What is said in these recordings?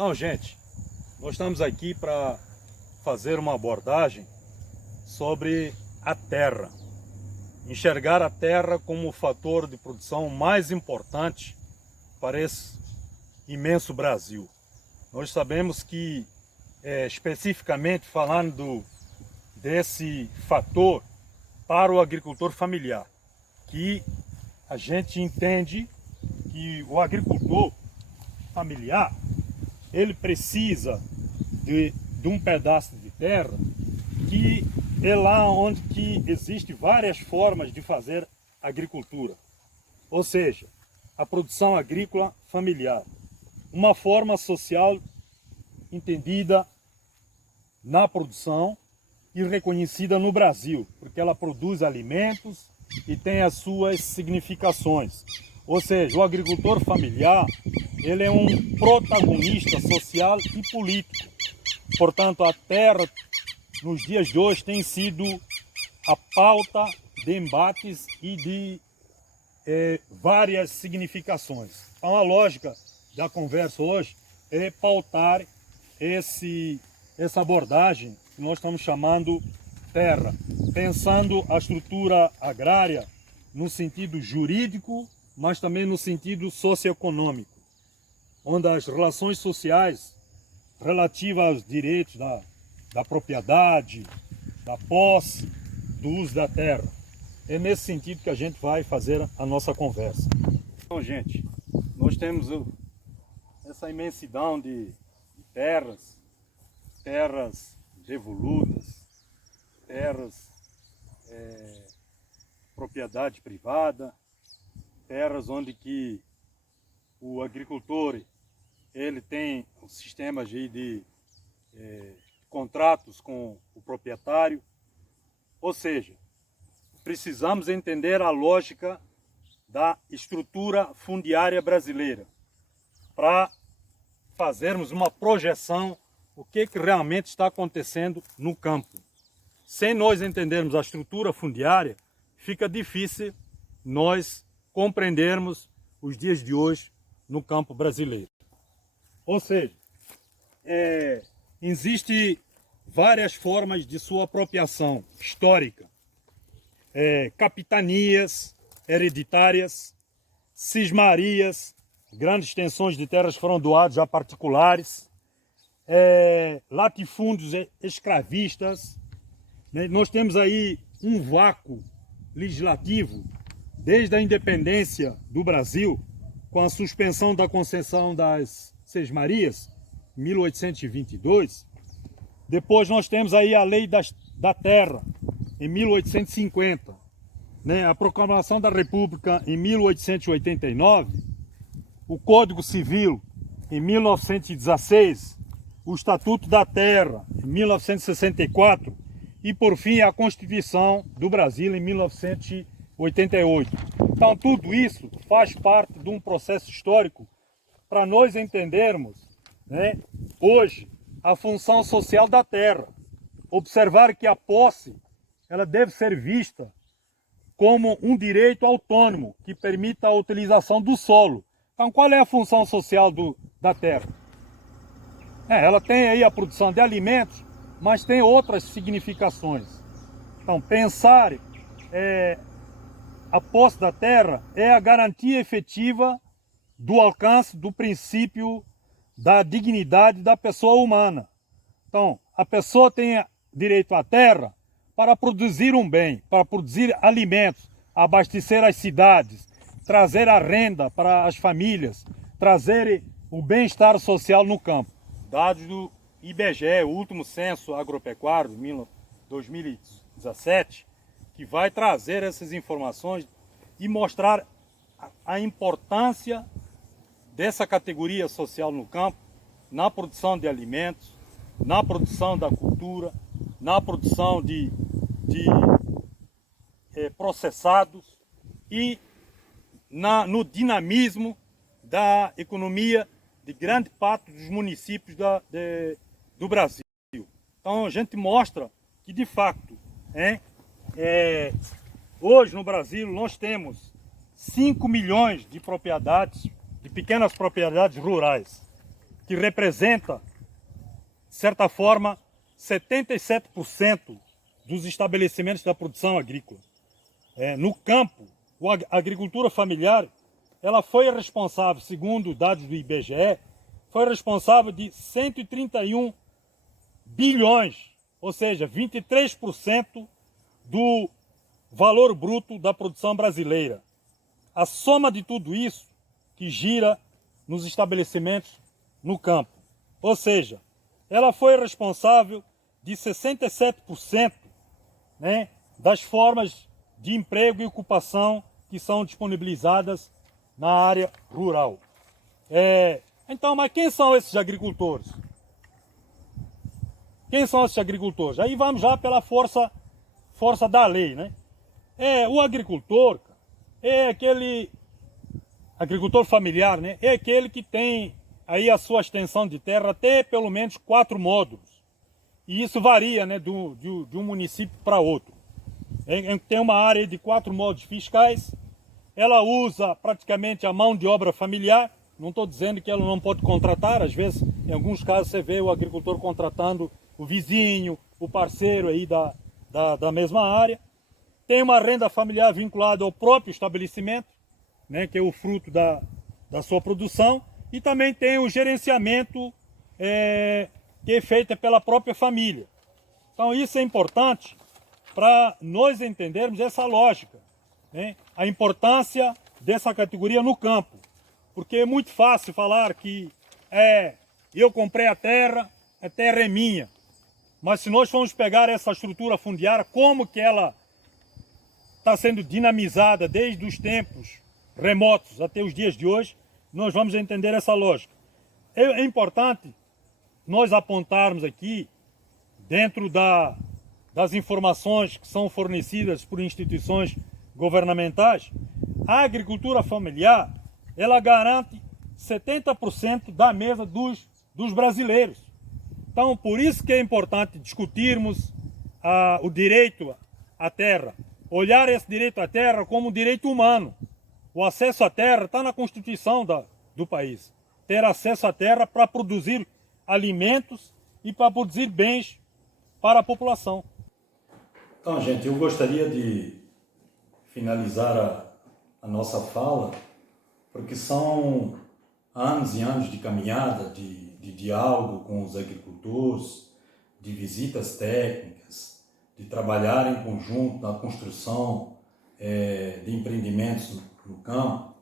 Então, gente, nós estamos aqui para fazer uma abordagem sobre a terra. Enxergar a terra como o fator de produção mais importante para esse imenso Brasil. Nós sabemos que, especificamente falando desse fator para o agricultor familiar, que a gente entende que o agricultor familiar, ele precisa de um pedaço de terra que é lá onde que existe várias formas de fazer agricultura. Ou seja, a produção agrícola familiar. Uma forma social entendida na produção e reconhecida no Brasil, porque ela produz alimentos e tem as suas significações. Ou seja, o agricultor familiar, ele é um protagonista social e político. Portanto, a terra, nos dias de hoje, tem sido a pauta de embates e de várias significações. Então, a lógica da conversa hoje é pautar essa abordagem que nós estamos chamando terra, pensando a estrutura agrária no sentido jurídico, mas também no sentido socioeconômico, onde as relações sociais relativas aos direitos da propriedade, da posse, do uso da terra. É nesse sentido que a gente vai fazer a nossa conversa. Então, gente, nós temos essa imensidão de terras devolutas, terras propriedade privada, terras onde que o agricultor ele tem sistemas de contratos com o proprietário. Ou seja, precisamos entender a lógica da estrutura fundiária brasileira para fazermos uma projeção o que realmente está acontecendo no campo. Sem nós entendermos a estrutura fundiária, fica difícil nós compreendermos os dias de hoje no campo brasileiro. Ou seja, existem várias formas de sua apropriação histórica. Capitanias hereditárias, cismarias, grandes extensões de terras foram doadas a particulares, latifúndios escravistas. Nós temos aí um vácuo legislativo desde a independência do Brasil, com a suspensão da concessão das sesmarias, em 1822. Depois nós temos aí a Lei da Terra, em 1850. A Proclamação da República, em 1889. O Código Civil, em 1916. O Estatuto da Terra, em 1964. E, por fim, a Constituição do Brasil, em 1988. Então, tudo isso faz parte de um processo histórico para nós entendermos, hoje, a função social da terra. Observar que a posse ela deve ser vista como um direito autônomo que permita a utilização do solo. Então, qual é a função social da terra? Ela tem aí a produção de alimentos, mas tem outras significações. Então, pensar a posse da terra é a garantia efetiva do alcance do princípio da dignidade da pessoa humana. Então, a pessoa tem direito à terra para produzir um bem, para produzir alimentos, abastecer as cidades, trazer a renda para as famílias, trazer o bem-estar social no campo. Dados do IBGE, o último censo agropecuário de 2017, que vai trazer essas informações e mostrar a importância dessa categoria social no campo, na produção de alimentos, na produção da cultura, na produção de processados e no dinamismo da economia de grande parte dos municípios do Brasil. Então a gente mostra que de fato, hoje no Brasil nós temos 5 milhões de propriedades, de pequenas propriedades rurais, que representa, de certa forma, 77% dos estabelecimentos da produção agrícola. No campo, a agricultura familiar, ela foi responsável, segundo dados do IBGE, foi responsável de 131 bilhões, ou seja, 23% do valor bruto da produção brasileira. A soma de tudo isso que gira nos estabelecimentos no campo. Ou seja, ela foi responsável de 67%, né, das formas de emprego e ocupação que são disponibilizadas na área rural. Então, mas quem são esses agricultores? Quem são esses agricultores? Aí vamos já pela força da lei, né? O agricultor é aquele agricultor familiar, né? É aquele que tem aí a sua extensão de terra até pelo menos 4 módulos. E isso varia, né, de um município para outro. Tem uma área de 4 módulos fiscais, ela usa praticamente a mão de obra familiar. Não estou dizendo que ela não pode contratar, às vezes, em alguns casos, você vê o agricultor contratando o vizinho, o parceiro aí da mesma área. Tem uma renda familiar vinculada ao próprio estabelecimento, né, que é o fruto da sua produção, e também tem o gerenciamento que é feito pela própria família. Então isso é importante para nós entendermos essa lógica, né, a importância dessa categoria no campo, porque é muito fácil falar que eu comprei a terra é minha, mas se nós formos pegar essa estrutura fundiária, como que ela está sendo dinamizada desde os tempos remotos até os dias de hoje, nós vamos entender essa lógica. É importante nós apontarmos aqui, dentro das informações que são fornecidas por instituições governamentais, a agricultura familiar, ela garante 70% da mesa dos brasileiros. Então, por isso que é importante discutirmos o direito à terra, olhar esse direito à terra como um direito humano. O acesso à terra está na Constituição do país. Ter acesso à terra para produzir alimentos e para produzir bens para a população. Então, gente, eu gostaria de finalizar a nossa fala, porque são anos e anos de caminhada, de diálogo com os agricultores, de visitas técnicas, de trabalhar em conjunto na construção de empreendimentos no campo.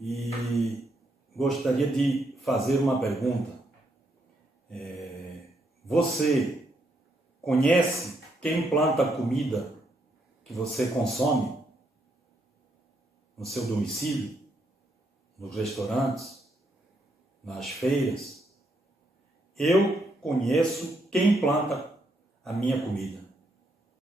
E gostaria de fazer uma pergunta. Você conhece quem planta a comida que você consome no seu domicílio, nos restaurantes, nas feiras? Eu conheço quem planta a minha comida.